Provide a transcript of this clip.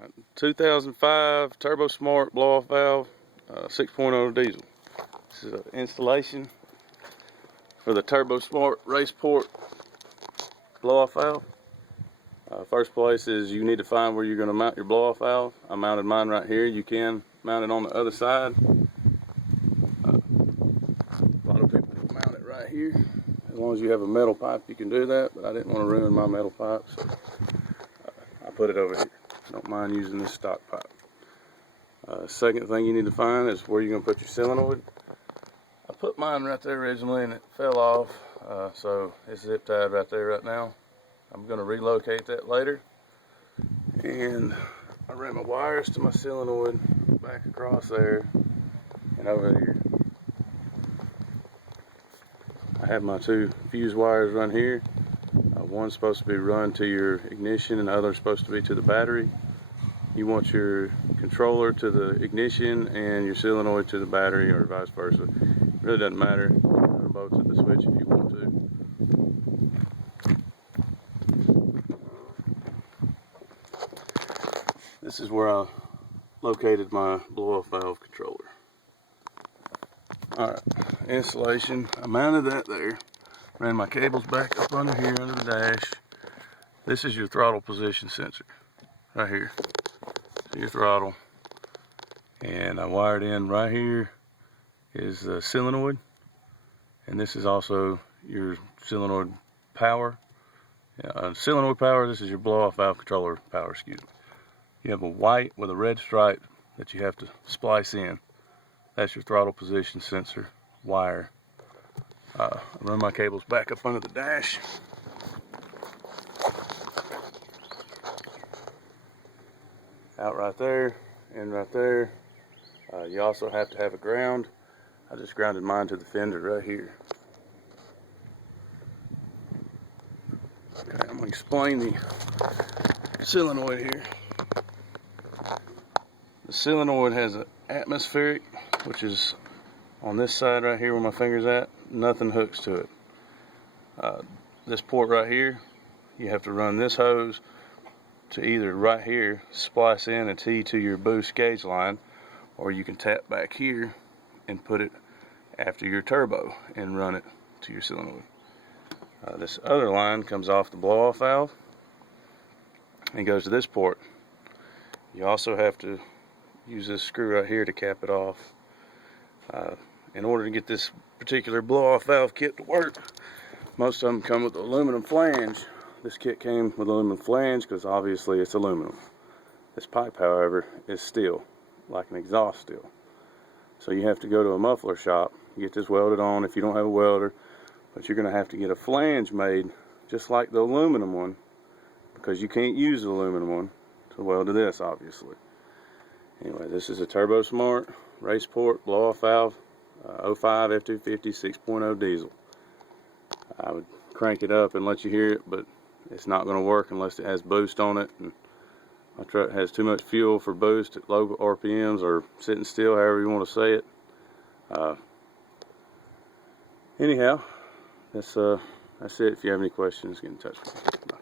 Alright, 2005 Turbo Smart blow-off valve, 6.0 diesel. This is an installation for the Turbo Smart race port blow-off valve. First place is you need to find where you're going to mount your blow-off valve. I mounted mine right here. You can mount it on the other side. A lot of people mount it right here. As long as you have a metal pipe, you can do that, but I didn't want to ruin my metal pipe, so I put it over here. Don't mind using this stock pipe. Second thing you need to find is where you're going to put your solenoid. I put mine right there originally and it fell off, so it's zip tied right there right now. I'm going to relocate that later. And I ran my wires to my solenoid back across there and over here. I have my two fuse wires run here. One's supposed to be run to your ignition and the other's supposed to be to the battery. You want your controller to the ignition and your solenoid to the battery, or vice versa. It really doesn't matter. You can run them both to the switch if you want to. This is where I located my blow-off valve controller. Alright, installation. I mounted that there. Ran my cables back up under here under the dash. This is your throttle position sensor right here. So your throttle. And I wired in right here is the solenoid. And this is also your solenoid power. Solenoid power, this is your blow-off valve controller power, excuse me. You have a white with a red stripe that you have to splice in. That's your throttle position sensor wire. I run my cables back up under the dash. Out right there and right there. You also have to have a ground. I just grounded mine to the fender right here. Okay, I'm going to explain the solenoid here. The solenoid has an atmospheric, which is on this side right here where my finger's at. Nothing hooks to it. This port right here, you have to run this hose to either right here, splice in a T to your boost gauge line, or you can tap back here and put it after your turbo and run it to your solenoid. This other line comes off the blow-off valve and goes to this port. You also have to use this screw right here to cap it off. In order to get this particular blow-off valve kit to work, most of them come with aluminum flange. This kit came with aluminum flange because obviously it's aluminum. This pipe, however, is steel, like an exhaust steel. So you have to go to a muffler shop, get this welded on if you don't have a welder, but you're going to have to get a flange made just like the aluminum one, because you can't use the aluminum one to weld to this, obviously. Anyway, this is a Turbo Smart race port blow-off valve, 05 f250 6.0 diesel. I would crank it up and let you hear it, but it's not going to work unless it has boost on it. And my truck has too much fuel for boost at low RPMs or sitting still, however you want to say it. Anyhow, that's it. If you have any questions, get in touch with me. Bye.